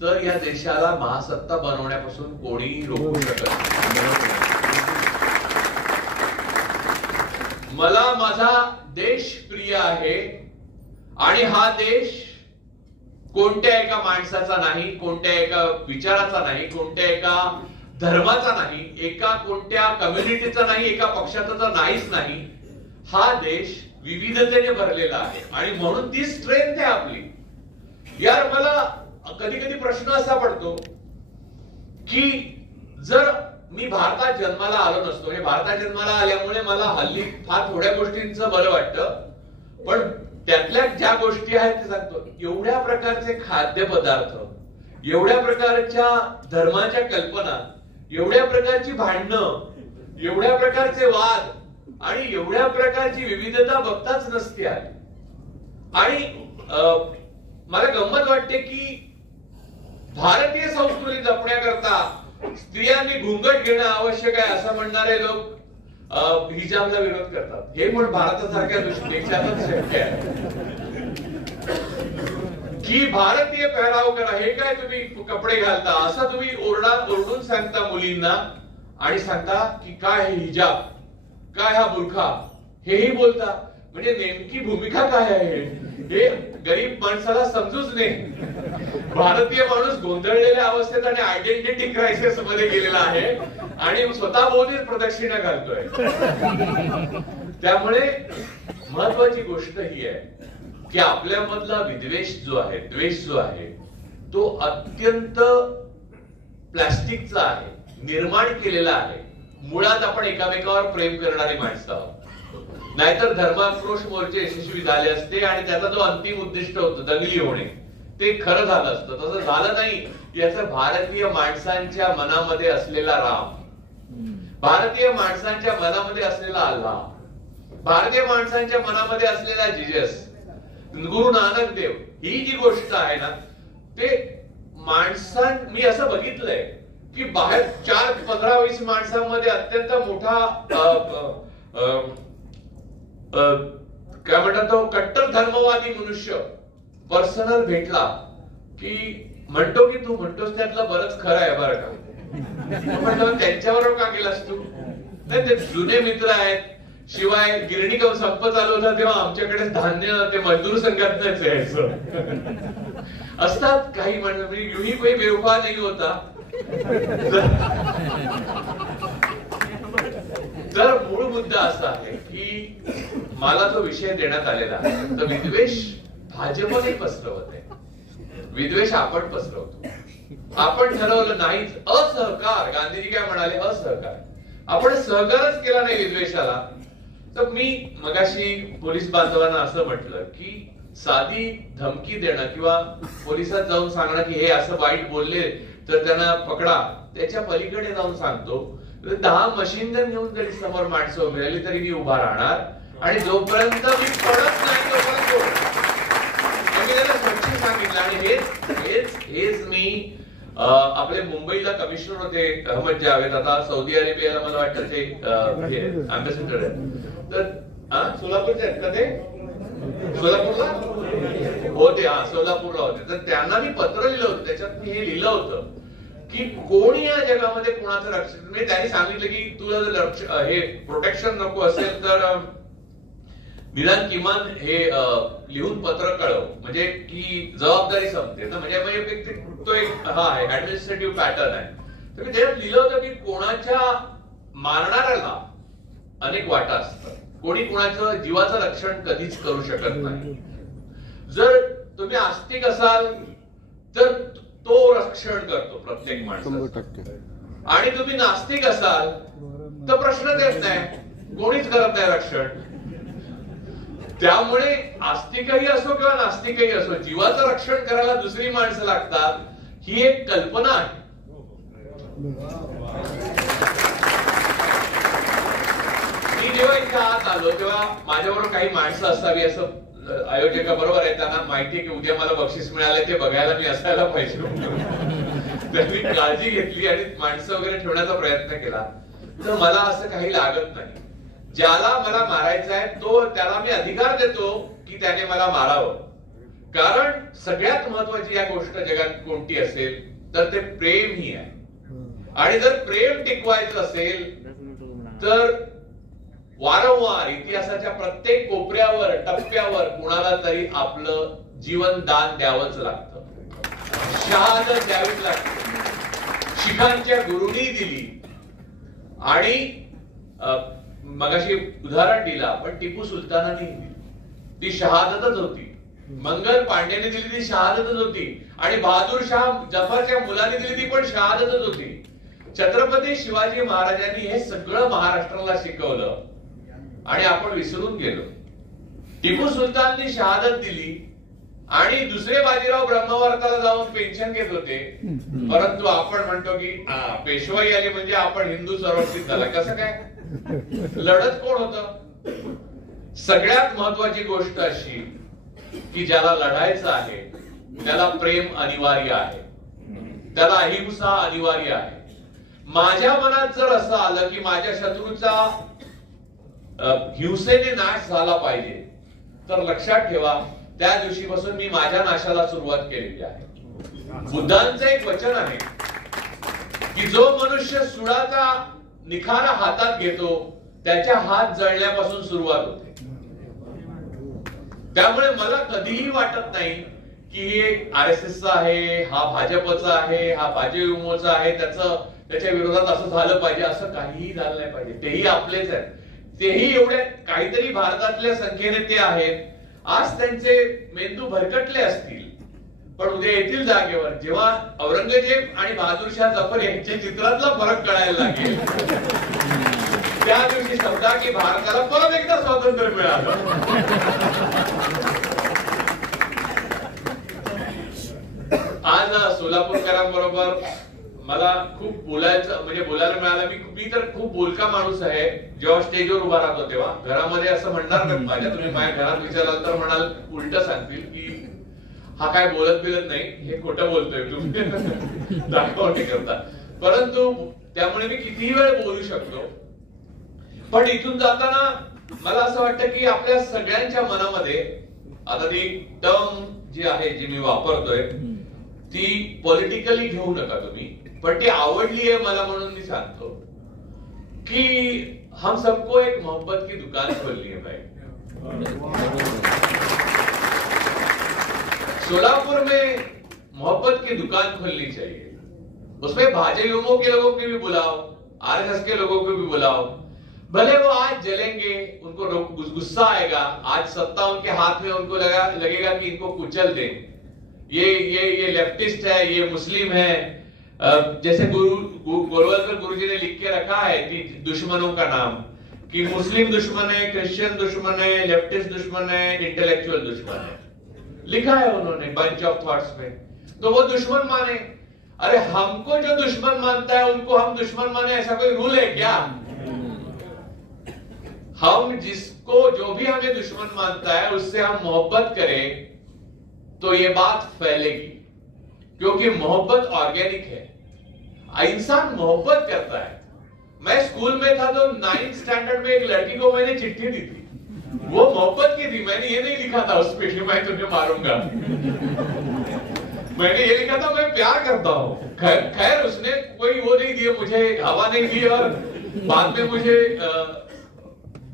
तर या देशाला महासत्ता बनवण्यापासून कोणीही रोखू शकत नाही. मला माझा देश प्रिय आहे आणि हा देश कोणत्या एका माणसाचा नाही, कोणत्या एका विचाराचा नाही, कोणत्या एका धर्माचा नाही, एका कोणत्या कम्युनिटीचा नाही, एका पक्षाचा नाहीच नाही. हा देश विविधतेने भरलेला आहे आणि म्हणून ती स्ट्रेंथ आहे आपली. यार मला कधी कधी प्रश्न असा पडतो की जर मी भारतात जन्माला आलो नसतो, हे भारतात जन्माला आल्यामुळे मला हल्ली फार थोड्या गोष्टींचं बरं वाटतं, पण त्यातल्या ज्या गोष्टी आहेत ते सांगतो. एवढ्या प्रकारचे खाद्यपदार्थ, एवढ्या प्रकारच्या धर्माच्या कल्पना, एवढ्या प्रकारची भांडणं, एवढ्या प्रकारचे वाद आणि एवढ्या प्रकारची विविधता बघताच नसते आली. आणि मला गंमत वाटते की भारतीय संस्कृती जपण्याकरता स्त्रियांनी घुंगट घेणं आवश्यक आहे असं म्हणणारे लोक हिजाबला विरोध करतात. हे पण भारतासारख्या देशातच शक्य आहे की भारतीय पेहराव करा, हे काय तुम्ही कपडे घालता असं तुम्ही ओरडून सांगता मुलींना आणि सांगता की काय हे हिजाब, काय हा बुरखा, हेही बोलता. म्हणजे नेमकी भूमिका काय आहे हे गरीब माणसाला समजूच नाही. भारतीय माणूस गोंधळलेल्या अवस्थेत आणि आयडेंटिटी क्रायसिस मध्ये गेलेला आहे आणि स्वतःभोवतीच प्रदक्षिणा घालतोय. त्यामुळे महत्वाची गोष्ट ही आहे की आपल्यामधला विद्वेष जो आहे, द्वेष जो आहे, तो अत्यंत प्लास्टिकचा आहे, निर्माण केलेला आहे. मुळात आपण एकामेकावर प्रेम करणारी माणसं आहोत. नाहीतर धर्माक्रोश मोर्चे यशस्वी झाले असते आणि त्याचा जो अंतिम उद्दिष्ट होतं दंगली होणे ते खरं झालं असतं. तसं झालं नाही. याचं भारतीय माणसांच्या मनामध्ये असलेला राम, भारतीय माणसांच्या मनामध्ये असलेला अल्लाह भारतीय माणसांच्या मनामध्ये असलेला जीजस, गुरु नानक देव, ही जी गोष्ट आहे ना, ते मी असं बघितलंय की बाहेर 4, 15, 20 माणसांमध्ये अत्यंत मोठा काय म्हणतात तो कट्टर धर्मवादी मनुष्य पर्सनल भेटला की म्हणतो की तू म्हणतोस त्यातलं बरंच खरं आहे बरं का. म्हटलं त्यांच्याबरोबर का केलास तू? नाही, ते जुने मित्र आहेत. शिवाय गिरणी संप चालू होता तेव्हा आमच्याकडे धान्य ते मजदूर संघातच यायचं. असतात काही म्हणजे युही कोई बेवफा नाही होता. तर मूळ मुद्दा असा आहे की मला तो विषय देण्यात आलेला आहे. तर विद्वेष भाजप नाही पसरवत आहे, विद्वेष आपण पसरवतो. आपण ठरवलं नाहीच असहकार. गांधीजी काय म्हणाले? असहकार. आपण सहकारच केला नाही विद्वेषाला. तर मी मगाशी पोलीस बांधवांना असं म्हटलं की साधी धमकी देणं किंवा पोलिसात जाऊन सांगणं की हे असं वाईट बोलले तर त्यांना पकडा, त्याच्या पलीकडे जाऊन सांगतो 10 मशीन गन घेऊन जरी समोर माणसं उभी राहिली तरी मी उभा राहणार आणि जोपर्यंत मी पडत नाही तोपर्यंत मी त्याला स्वच्छ सांगितलं. आणि हेच मी आपले मुंबईला कमिशनर होते अहमद जावेद, आता सौदी अरेबियाला मला वाटतं ते अँबॅसेडर आहे. तर सोलापूरचे आहेत का ते? सोलापूरला होते, सोलापूरला होते. तर त्यांना मी पत्र लिहिलं होतं, त्याच्यात मी हे लिहिलं होतं की कोणी या जगामध्ये कोणाचं रक्षण. म्हणजे त्यांनी सांगितलं की तुला जर हे प्रोटेक्शन नको असेल तर निदान किमान हे लिहून पत्र कळव, म्हणजे की जबाबदारी संपते ना. म्हणजे तो एक आहे ऍडमिनिस्ट्रेटिव्ह पॅटर्न आहे. तर मी त्याच्यात लिहिलं होतं की कोणाच्या मारणाऱ्याला अनेक वाटा असतात, कोणी कोणाचं जीवाचं रक्षण कधीच करू शकत नाही. जर तुम्ही आस्तिक असाल तर तो रक्षण करतो प्रत्येक माणसाचं, आणि तुम्ही नास्तिक असाल तर प्रश्नच येत नाही, कोणीच करत नाही रक्षण. त्यामुळे आस्तिकही असो किंवा नास्तिकही असो, जीवाचं रक्षण करायला दुसरी माणसं लागतात, ही एक कल्पना आहे. मी जेव्हा इथे आत आलो तेव्हा माझ्याबरोबर काही माणसं असावी असं आयोजकाबरोबर आहे. त्यांना माहितीये की उद्या मला बक्षीस मिळाले ते बघायला मी असायला पाहिजे. त्यांनी काळजी घेतली आणि माणसं वगैरे ठेवण्याचा प्रयत्न केला. तर मला असं काही लागत नाही. ज्याला मला मारायचं आहे तो त्याला मी अधिकार देतो की त्याने मला मारावं. कारण सगळ्यात महत्वाची या गोष्ट जगात कोणती असेल तर ते प्रेम ही आहे. आणि जर प्रेम टिकवायचं असेल तर वारंवार इतिहासाच्या प्रत्येक कोपऱ्यावर टप्प्यावर कुणाला तरी आपलं जीवन दान द्यावंच लागतं, शहादत द्यावीच लागते. शिखांच्या गुरुंनी दिली आणि मगाशी उदाहरण दिलं आपण, टिपू सुलतानांनी दिली, ती शहादतच होती. मंगल पांडेने दिली ती शहादतच होती. आणि बहादूर शाह जफरच्या मुलाने दिली ती पण शहादतच होती. छत्रपती शिवाजी महाराजांनी हे सगळं महाराष्ट्राला शिकवलं आणि आपण विसरून गेलो. टिपू सुलताननी शहादत दिली आणि दुसरे बाजीराव ब्रह्मवर्ताला जाऊन पेन्शन घेत होते, परंतु आपण म्हणतो की पेशवाई आली म्हणजे आपण हिंदू संरक्षित झाला. कसं काय? लढत कोण होतं? सगळ्यात महत्वाची गोष्ट अशी की ज्याला लढायचं आहे त्याला प्रेम अनिवार्य आहे, त्याला अहिंसा अनिवार्य आहे. माझ्या मनात जर असं आलं की माझ्या शत्रूचा हिंसेने नाश झाला पाहिजे तर लक्षात ठेवा त्या दिवशीपासून मी माझ्या नाशाला सुरुवात केलेली आहे. बुद्धांचं एक वचन आहे की जो मनुष्य सुडाचा निखारा हातात घेतो त्याच्या हात जळण्यापासून सुरुवात होते. त्यामुळे मला कधीही वाटत नाही की हे RSSचा आहे, हा भाजपचा आहे, हा भाजयुमोचा आहे, त्याच्या विरोधात असं झालं पाहिजे. असं काहीही झालं नाही पाहिजे. तेही आपलेच आहेत, तेही एवढे काहीतरी भारतातल्या संख्येने ते आहेत. आज त्यांचे मेंदू भरकटले असतील पण उद्या येतील जागेवर जेव्हा औरंगजेब आणि बहादूरशाह जफर यांच्या चित्रातला फरक कळायला लागेल त्या दिवशी समजा की भारताला परत एकदा स्वातंत्र्य मिळालं. आज सोलापूरकरांबरोबर मला खूप बोलायचं म्हणजे बोलायला मिळालं. मी तर खूप बोलका माणूस आहे. जेव्हा स्टेजवर उभा राहतो तेव्हा घरामध्ये असं म्हणणार का माझ्या, तुम्ही माझ्या घरात विचाराल तर म्हणाल उलट सांगतील की हा काय बोलत बिलत नाही, हे खोटं बोलतोय तुम्ही दाखवणी करता. परंतु त्यामुळे मी कितीही वेळ बोलू शकतो. पण इथून जाताना मला असं वाटतं की आपल्या सगळ्यांच्या मनामध्ये आता ती टर्म जी आहे जी मी वापरतोय ती पॉलिटिकली घेऊ नका तुम्ही, पण ती आवडली आहे मला म्हणून मी सांगतो कि हम सबको एक मोहब्बत की दुकान खोलनी है भाई. सोलापुर में मोहब्बत की दुकान खोलनी चाहिए. उसमें भाजयुमो के लोगों को भी बुलाओ, आरएसएस के लोगों को भी बुलाओ. भले वो आज जलेंगे, उनको गुस्सा आएगा, आज सत्ता उनके हाथ में, उनको लगेगा कि इनको कुचल दें. ये लेफ्टिस्ट है, ये मुस्लिम है. जैसे गोलवलकर गुरुजी ने लिख के रखा है कि दुश्मनों का नाम कि मुस्लिम दुश्मन है, क्रिश्चियन दुश्मन है, लेफ्टिस्ट दुश्मन है, इंटेलेक्चुअल दुश्मन है, लिखा है उन्होंने बंच ऑफ थॉट्स में. तो वो दुश्मन माने. अरे हमको जो दुश्मन मानता है उनको हम दुश्मन माने, ऐसा कोई रूल है क्या? हम जिसको जो भी हमें दुश्मन मानता है उससे हम मोहब्बत करें तो ये बात फैलेगी, क्योंकि मोहब्बत ऑर्गेनिक है. इंसान मोहब्बत करता है. मैं स्कूल में था तो 9th स्टैंडर्ड में एक लड़की को मैंने चिट्ठी दी थी. वो मोहब्बत की थी. मैंने ये नहीं लिखा था उस पे कि मैं तुम्हें मारूंगा. मैंने ये लिखा था मैं प्यार करता हूँ. खैर उसने कोई वो नहीं दिया मुझे, हवा नहीं दी, और बाद में मुझे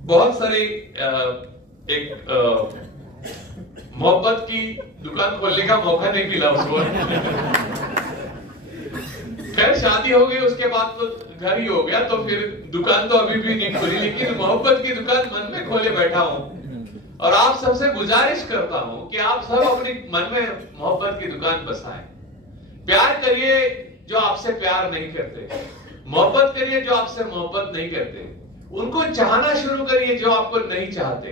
बहुत सारे एक मोहब्बत की दुकान खोलने का मौका नहीं मिला उसको. खैर शादी हो गई, उसके बाद तो घर ही हो गया, तो फिर दुकान तो अभी भी नहीं खुली, लेकिन मोहब्बत की दुकान मन में खोले बैठा हूं. और आप सबसे गुजारिश करता हूं कि आप सब अपने मन में मोहब्बत की दुकान बसाएं. प्यार करिए जो आपसे प्यार नहीं करते, मोहब्बत करिए जो आपसे मोहब्बत नहीं करते, उनको चाहना शुरू करिए जो आपको नहीं चाहते.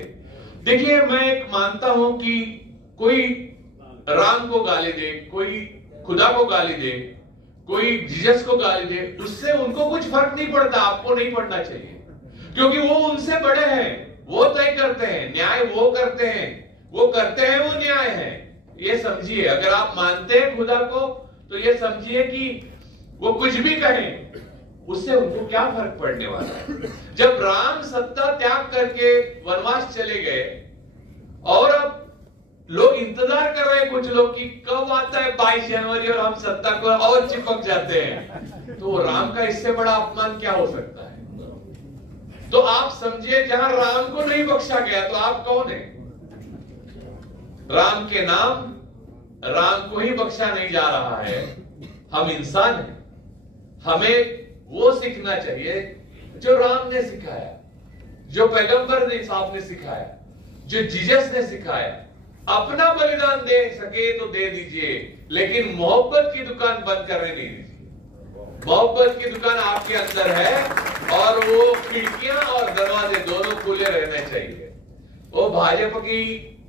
देखिए मैं एक मानता हूं कि कोई राम को गाली दे, कोई खुदा को गाली दे, कोई जीसस को गाली दे, उससे उनको कुछ फर्क नहीं पड़ता. आपको नहीं पड़ना चाहिए, क्योंकि वो उनसे बड़े हैं. वो तय करते हैं, न्याय वो करते हैं, वो करते हैं, वो न्याय है. ये समझिए. अगर आप मानते हैं खुदा को तो ये समझिए कि वो कुछ भी कहें उससे उनको क्या फर्क पड़ने वाला है. जब राम सत्ता त्याग करके वनवास चले गए और अब लोग इंतजार कर रहे हैं कुछ लोग कि कब आता है 22 जनवरी और हम सत्ता को और चिपक जाते हैं, तो राम का इससे बड़ा अपमान क्या हो सकता है. तो आप समझिए जहां राम को नहीं बख्शा गया तो आप कौन है. राम के नाम राम को ही बख्शा नहीं जा रहा है. हम इंसान हैं. हमें वो सीखना चाहिए जो राम ने सिखाया, जो पैगंबर ने साहब ने सिखाया, जो जीसस ने सिखाया. अपना बलिदान दे सके तो दे दीजिए, लेकिन मोहब्बत की दुकान बंद करने नहीं दीजिए. मोहब्बत की दुकान आपके अंदर है और वो खिड़कियां और दरवाजे दोनों खुले रहने चाहिए. वो भाजपा की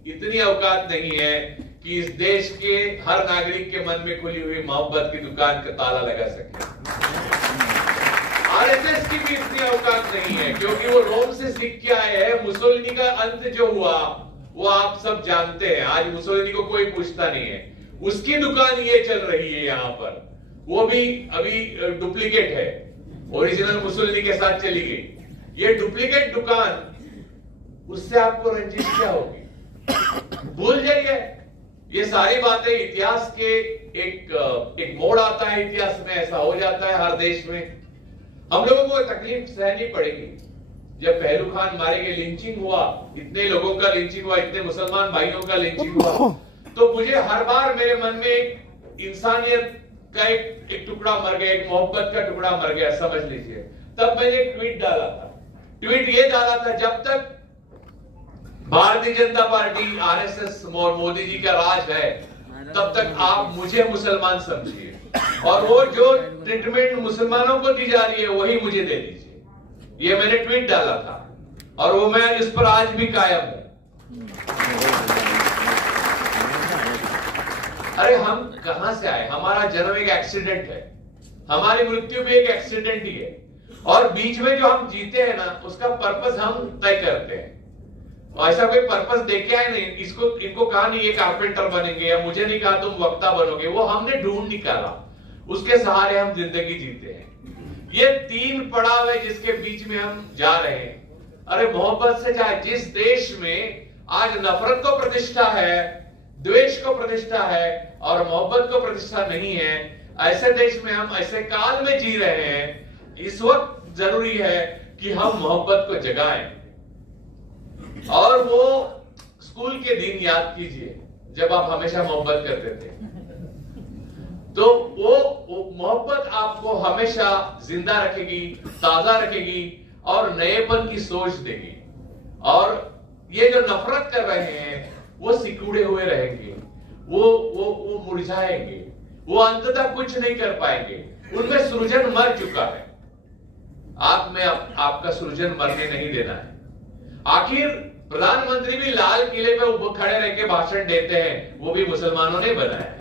इतनी औकात नहीं है कि इस देश के हर नागरिक के मन में खुली हुई मोहब्बत की दुकान का ताला लगा सके. आरएसएस की भी इतनी औकात नहीं है, क्योंकि वो रोम से सीख के आए हैं. मुसोलिनी का अंत जो हुआ वो आप सब जानते हैं. आज मुसोलिनी को कोई पूछता नहीं है. उसकी दुकान ये चल रही है यहाँ पर. वो भी अभी डुप्लीकेट है, ओरिजिनल मुसोलिनी के साथ चली गई. ये डुप्लीकेट दुकान, उससे आपको रंजिश क्या होगी. भूल जाइए. ये सारी बातें इतिहास के एक मोड़ आता है. इतिहास में ऐसा हो जाता है हर देश में. हम लोगों को तकलीफ सहनी पड़ेगी. जब पहलू खान मारे गए, लिंचिंग हुआ, इतने लोगों का लिंचिंग हुआ, इतने मुसलमान भाइयों का लिंचिंग हुआ, तो मुझे हर बार मेरे मन में एक इंसानियत का एक टुकड़ा मर गया, एक मोहब्बत का टुकड़ा मर गया, समझ लीजिए. तब मैंने एक ट्वीट डाला था. ट्वीट ये डाला था, जब तक भारतीय जनता पार्टी, आरएसएस और मोदी जी का राज है तब तक आप मुझे मुसलमान समझिए, और वो जो ट्रीटमेंट मुसलमानों को दी जा रही है वही मुझे दे दीजिए. ये मैंने ट्वीट डाला था और वो मैं इस पर आज भी कायम हूं. अरे हम कहां से आए. हमारा जन्म एक एक्सीडेंट है. हमारी मृत्यु भी एक एक्सीडेंट ही है, और बीच में जो हम जीते हैं ना, उसका पर्पस हम तय करते हैं। ऐसा कोई पर्पस देके आए नहीं, इनको कहा नहीं ये कारपेंटर बनेंगे, या मुझे नहीं कहा तुम वक्ता बनोगे, वो हमने ढूंढ निकाला, उसके सहारे हम जिंदगी जीते हैं। ये 3 पड़ाव है जिसके बीच में हम जा रहे हैं। अरे मोहब्बत से चाहे जिस देश में आज नफरत को प्रतिष्ठा है, द्वेष को प्रतिष्ठा है और मोहब्बत को प्रतिष्ठा नहीं है, ऐसे देश में हम ऐसे काल में जी रहे हैं। इस वक्त जरूरी है कि हम मोहब्बत को जगाएं। और वो स्कूल के दिन याद कीजिए जब आप हमेशा मोहब्बत करते थे, तो वो मोहब्बत आपको हमेशा जिंदा रखेगी, ताजा रखेगी और नएपन की सोच देगी। और ये जो नफरत कर रहे हैं वो सिकुड़े हुए रहेंगे, वो मुरझाएंगे, वो अंततः कुछ नहीं कर पाएंगे। उनमें सृजन मर चुका है। आप में आपका सृजन मरने नहीं देना है। आखिर प्रधानमंत्री भी लाल किले पे खड़े रह के भाषण देते हैं, वो भी मुसलमानों ने बनाया है।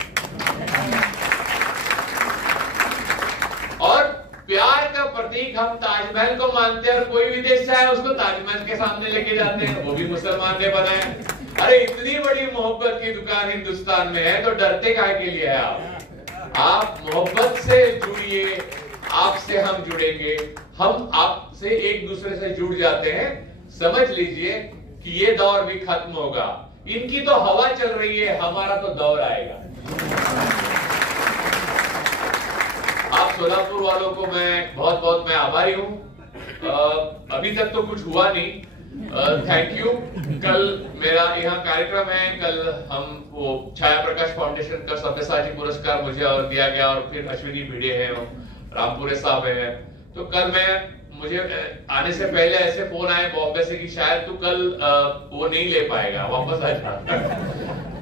और प्यार का प्रतीक हम ताजमहल को मानते हैं, और कोई विदेश से आया उसको ताजमहल के सामने लेके जाते हैं, वो भी मुसलमान ने बनाया। अरे इतनी बड़ी मोहब्बत की दुकान हिंदुस्तान में है, तो डरते काहे के लिए है आप मोहब्बत से जुड़िए, आपसे हम जुड़ेंगे, हम आपसे एक दूसरे से जुड़ जाते हैं। समझ लीजिए कि ये दौर भी खत्म होगा। इनकी तो हवा चल रही है, हमारा तो दौर आएगा। आप सोलापुर वालों को मैं बहुत मैं आभारी हूं। अभी तक तो कुछ हुआ नहीं, थैंक यू। कल मेरा यहाँ कार्यक्रम है, कल हम वो छाया प्रकाश फाउंडेशन का सब्यसाची पुरस्कार मुझे और दिया गया, और फिर अश्विनी भिड़े हैं, रामपुरे साहब हैं। तो कल मुझे आने से पहले ऐसे फोन आए बॉम्बे से कि शायद तू कल वो नहीं ले पाएगा, वापस आ जा।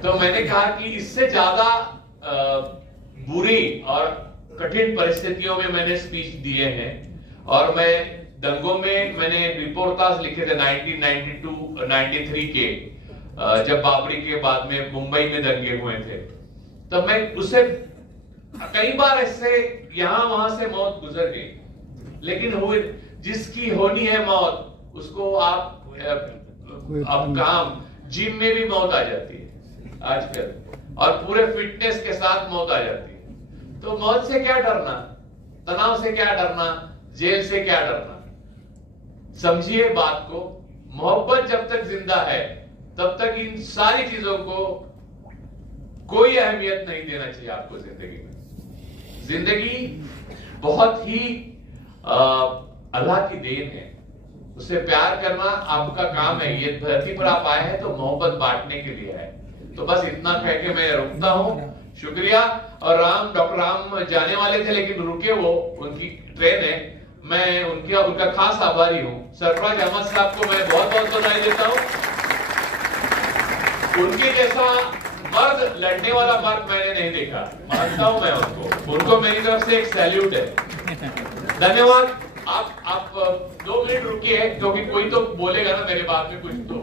तो मैंने कहा कि इससे ज्यादा बुरी और कठिन परिस्थितियों में मैंने स्पीच दिए हैं, और मैं दंगों में मैंने रिपोर्टाज लिखे थे 1992-93 के, जब बाबरी के बाद में मुंबई में दंगे हुए थे। तो मैं उससे कई बार ऐसे यहां वहां से मौत गुजर गई, लेकिन हुए जिसकी होनी है मौत, उसको आप अब काम जिम में भी मौत आ जाती है आजकल, और पूरे फिटनेस के साथ मौत आ जाती है। तो मौत से क्या डरना, तनाव से क्या डरना, जेल से क्या डरना। समझिए बात को, मोहब्बत जब तक जिंदा है तब तक इन सारी चीजों को कोई अहमियत नहीं देना चाहिए आपको जिंदगी में। जिंदगी बहुत ही अल्लाह की देन है, उससे प्यार करना आपका काम है। ये धरती पर आप आए हैं तो मोहब्बत बांटने के लिए है। तो बस इतना कह के मैं रुकता हूं, शुक्रिया। और डॉक्टर राम जाने वाले थे लेकिन रुके, वो उनकी ट्रेन है, मैं उनका खास आभारी हूं। सरफराज अहमद साहब को मैं बहुत बधाई देता हूं। उनके जैसा मर्द, लड़ने वाला मर्द मैंने नहीं देखा, मानता हूं मैं उनको मेरी तरफ से एक सैल्यूट है। धन्यवाद। आप 2 मिनट रुकिए, क्योंकि कोई तो बोलेगा ना मेरे बाद में कुछ तो।